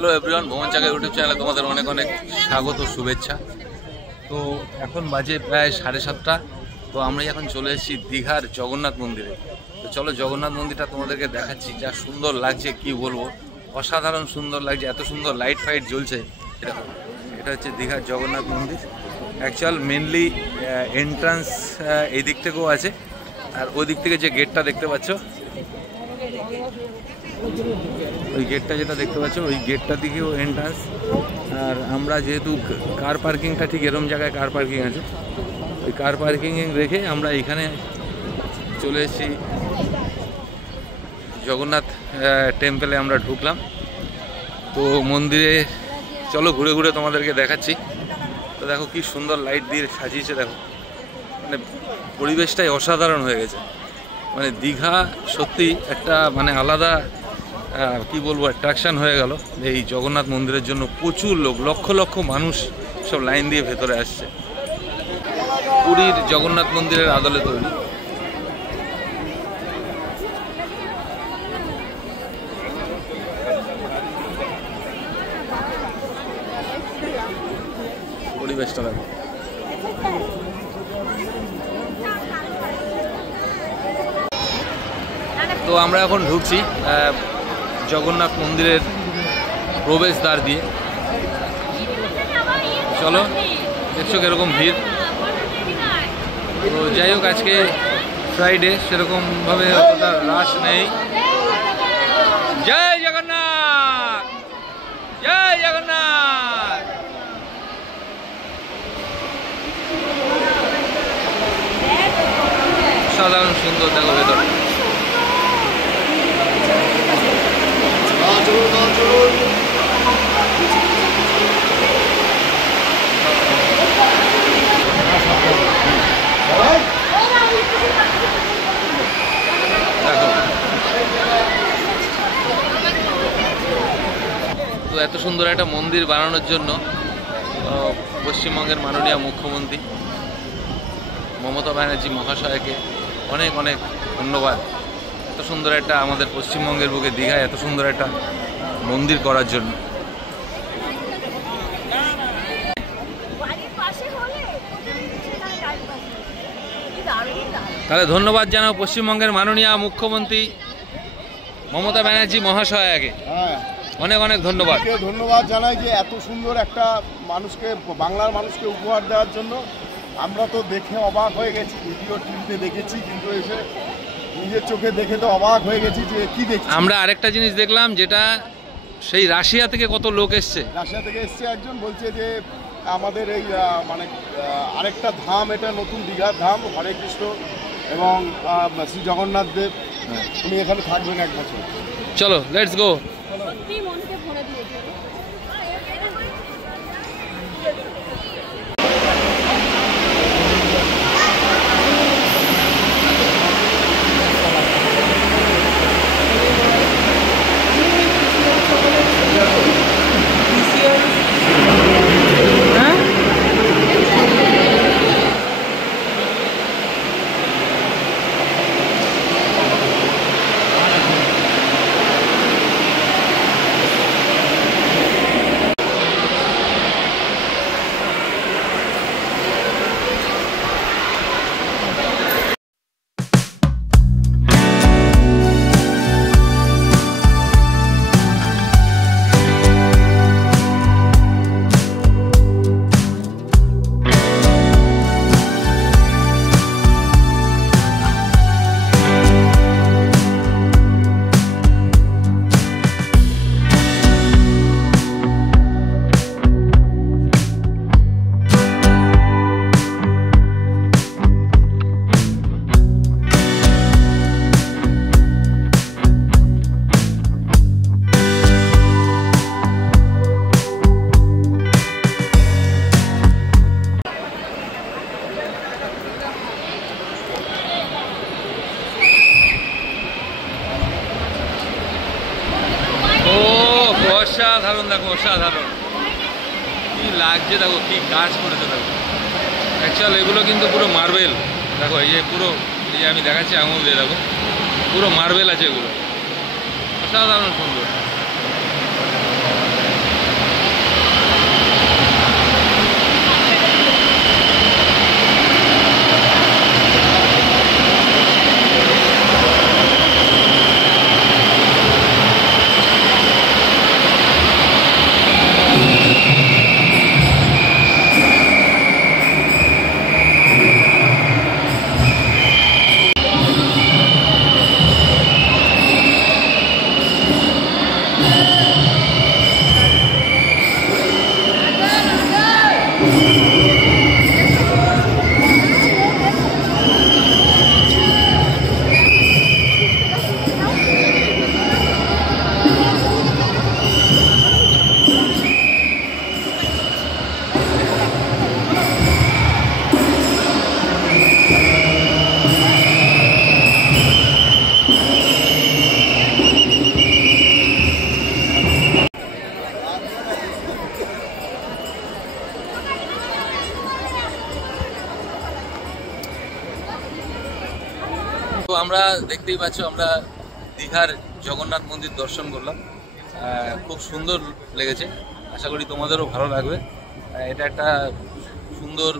Hello everyone, ভ্রমণ চাকা YouTube চ্যানেলে তোমাদের অনেক অনেক স্বাগত ও শুভেচ্ছা। তো এখন বাজে প্রায় 7:30। তো আমরা এখন চলে এসেছি দীঘার জগন্নাথ মন্দিরে। তো চলো জগন্নাথ মন্দিরটা তোমাদেরকে দেখাচ্ছি। যা সুন্দর লাগছে কি বলবো, অসাধারণ সুন্দর লাগছে, এত সুন্দর লাইট ফাইট জ্বলছে। এটা হচ্ছে দীঘার জগন্নাথ মন্দির। অ্যাকচুয়াল মেনলি এন্ট্রান্স এই দিক থেকেও আছে, আর ওই দিক থেকে যে গেটটা দেখতে পাচ্ছ, ওই গেটটা যেটা দেখতে পাচ্ছ ওই গেটটা দিকেও এন্ট্রান্স। আর আমরা যেহেতু কার পার্কিংটা ঠিক এরম জায়গায় কার পার্কিং আছে, ওই কার পার্কিং রেখে আমরা এখানে চলে এসেছি জগন্নাথ টেম্পলে। আমরা ঢুকলাম। তো মন্দিরে চলো ঘুরে ঘুরে তোমাদেরকে দেখাচ্ছি। তো দেখো কি সুন্দর লাইট দিয়ে সাজিয়েছে, দেখো মানে পরিবেশটাই অসাধারণ হয়ে গেছে। মানে দীঘা সত্যি একটা মানে আলাদা কি বলবো অ্যাট্রাকশন হয়ে গেল এই জগন্নাথ মন্দিরের জন্য। প্রচুর লোক, লক্ষ লক্ষ মানুষ সব লাইন দিয়ে ভেতরে আসছে। পুরীর জগন্নাথ মন্দিরের আদলে তৈরি। পরিবেশটা দেখো। তো আমরা এখন ঢুকছি জগন্নাথ মন্দিরের প্রবেশদ্বার দিয়ে। চলো, দেখছো কিরকম ভিড়। তো যাই হোক, আজকে ফ্রাইডে, সেরকমভাবে অতটা রাশ নেই। জয় জগন্নাথ, জয় জগন্নাথ। সাধারণ সুন্দর দেখো ভেতর। তো এত সুন্দর একটা মন্দির বানানোর জন্য পশ্চিমবঙ্গের মাননীয় মুখ্যমন্ত্রী মমতা ব্যানার্জি মহাশয়কে অনেক অনেক ধন্যবাদ। এত সুন্দর একটা আমাদের পশ্চিমবঙ্গের বুকে দীঘায় এত সুন্দর একটা মন্দির করার জন্য। তাহলে ধন্যবাদ জানাও পশ্চিমবঙ্গের মাননীয় মুখ্যমন্ত্রী মমতা ব্যানার্জি মহাশয়কে। অনেক অনেক ধন্যবাদ। ধন্যবাদ জানাই যে এত সুন্দর একটা মানুষকে, বাংলার মানুষকে উপহার দেওয়ার জন্য। আমরা তো দেখে অবাক হয়ে গেছি, ভিডিও টিভিতে দেখেছি, কিন্তু এসে নিজের চোখে দেখে তো অবাক হয়ে গেছি যে কি দেখছি। আমরা আরেকটা জিনিস দেখলাম, যেটা সেই রাশিয়া থেকে কত লোক এসছে। রাশিয়া থেকে এসছে একজন, বলছে যে আমাদের এই মানে আরেকটা ধাম, এটা নতুন দীঘার ধাম, হরে কৃষ্ণ এবং শ্রী জগন্নাথ দেব, উনি এখানে থাকবেন 1 বছর। চলো লেটস গো। অসাধারণ, দেখো অসাধারণ কি লাগছে, দেখো কি কাজ করেছে। দেখো অ্যাকচুয়াল এগুলো কিন্তু পুরো মার্বেল। দেখো এই যে পুরো, এই যে আমি দেখাচ্ছি আঙুল দিয়ে, দেখো পুরো মার্বেল আছে এগুলো, অসাধারণ সুন্দর। দেখতেই পাচ্ছ আমরা দীঘার জগন্নাথ মন্দির দর্শন করলাম, খুব সুন্দর লেগেছে, আশা করি তোমাদেরও ভালো লাগবে। এটা একটা সুন্দর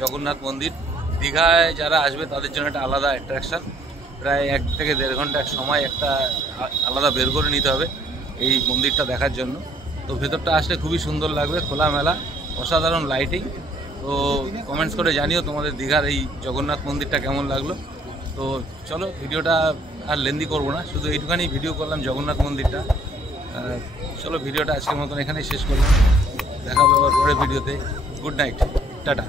জগন্নাথ মন্দির, দীঘায় যারা আসবে তাদের জন্য একটা আলাদা অ্যাট্রাকশান। প্রায় 1 থেকে 1.5 ঘন্টা সময় একটা আলাদা বের করে নিতে হবে এই মন্দিরটা দেখার জন্য। তো ভেতরটা আসলে খুবই সুন্দর লাগবে, খোলামেলা, অসাধারণ লাইটিং। তো কমেন্টস করে জানিও তোমাদের দীঘার এই জগন্নাথ মন্দিরটা কেমন লাগলো। তো চলো, ভিডিওটা আর লেন্দি করবো না, শুধু এইটুখানি ভিডিও করলাম জগন্নাথ মন্দিরটা। চলো, ভিডিওটা আজকের মতন এখানেই শেষ করলাম, দেখা হবে আবার পরের ভিডিওতে। Good night, tata.